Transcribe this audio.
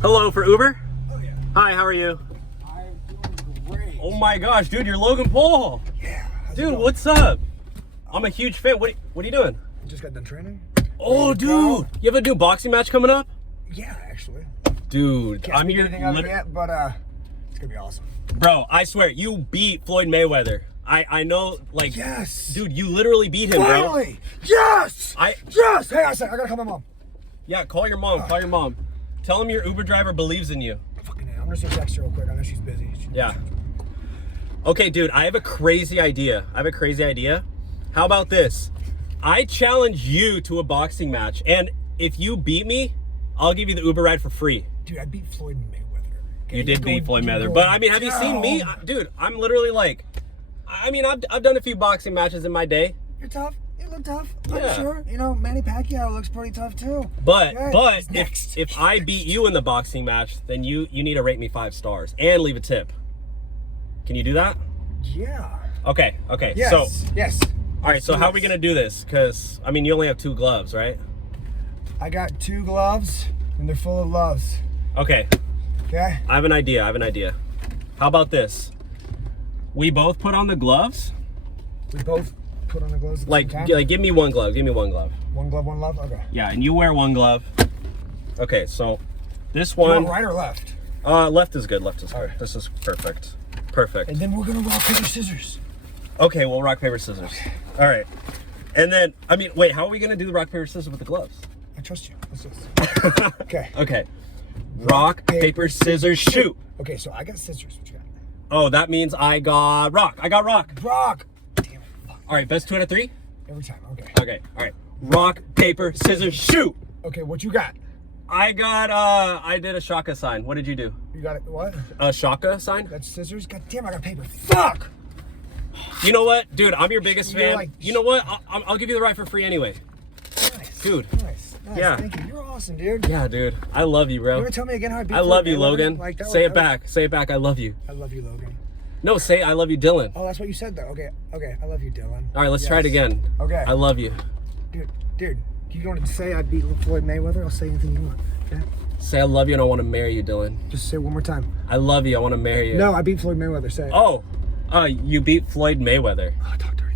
Hello, for Uber? Oh, yeah. Hi, how are you? I'm doing great. Oh my gosh, dude, you're Logan Paul. Yeah. Dude, what's up? I'm a huge fan. What are you doing? I just got done training. Oh, dude. You have a new boxing match coming up? Yeah, actually. Dude, Can't I'm speak here. anything of it yet, but it's gonna be awesome. Bro, I swear, you beat Floyd Mayweather. I know, like, Yes. dude, you literally beat him, Finally! bro. Yes! Yes! Hey, I gotta call my mom. Yeah, call your mom. Call your mom. Tell him your Uber driver believes in you. Fucking hell. I'm gonna text her real quick. I know she's busy. Yeah. Okay, dude, I have a crazy idea. How about this? I challenge you to a boxing match, and if you beat me, I'll give you the Uber ride for free. Dude, I beat Floyd Mayweather. Okay? You did beat Floyd Mayweather, but I mean, have you seen me? Dude, I'm literally like, I mean, I've done a few boxing matches in my day. You're tough. You look tough. Yeah. I'm sure. You know, Manny Pacquiao looks pretty tough too. But Okay, if I beat you in the boxing match, then you need to rate me 5 stars and leave a tip. Can you do that? Yeah. Okay. Yes. So yes. all right. So how are we gonna do this? Because I mean, you only have 2 gloves, right? I got 2 gloves, and they're full of loves. Okay. Okay. I have an idea. How about this? We both put on the gloves. We both put on the gloves. At the Like same time? give me one glove. One glove, one love. Okay. Yeah, and you wear one glove. Okay, so this You one. want right or left? Left is good. Left is good. Alright. This is perfect. And then we're gonna rock, paper, scissors. Okay, well, rock, paper, scissors. All right. And then, I mean, wait, how are we going to do the rock, paper, scissors with the gloves? I trust you. Let's do this. Okay. Okay. Rock, paper, scissors, shoot. Okay, so I got scissors. What you got? Oh, that means I got rock. Rock. Damn it. Fuck. All right, best 2 out of 3? Every time. Okay. Okay, all right. Rock, paper, scissors, shoot. Okay, what you got? I did a shaka sign. What did you do? You got it. What? A shaka sign? That's scissors. God damn, I got paper. Fuck. You know what? Dude, I'm your biggest You're fan. like- You know what? I'll give you the ride for free anyway. Nice. Dude. Nice. Yeah. Thank you. You're awesome, dude. Yeah, dude. I love you, bro. You ever tell me again how I beat I love Floyd you, Mayweather? Logan. Like, that Say was- it back. Say it back. I love you. I love you, Logan. No, say I love you, Dylan. Oh, that's what you said though. Okay. I love you, Dylan. All right, let's try it Yes. again. Okay. I love you. Dude, you want to say I beat Floyd Mayweather? I'll say anything you want. Okay? Say I love you and I want to marry you, Dylan. Just say it one more time. I love you. I want to marry you. No, I beat Floyd Mayweather. Say it. Oh, you beat Floyd Mayweather. Oh, talk to her.